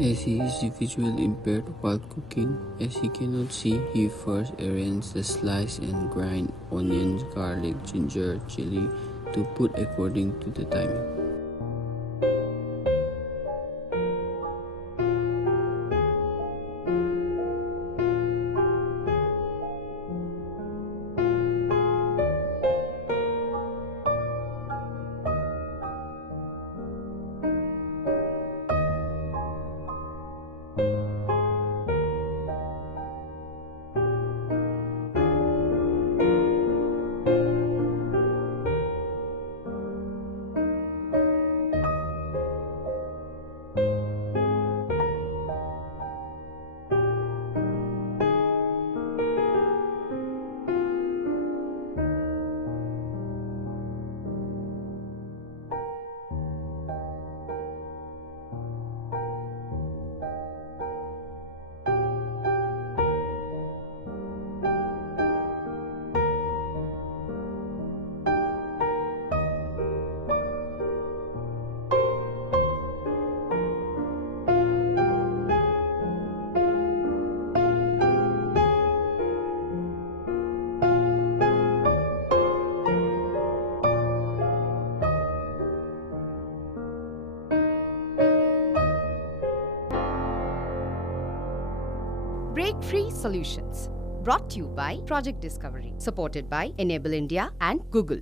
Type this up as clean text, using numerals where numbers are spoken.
As he is visually impaired while cooking, as he cannot see, he first arranges the slice and grind onions, garlic, ginger, chili to put according to the timing. Break-free solutions, brought to you by Project Discovery, supported by Enable India and Google.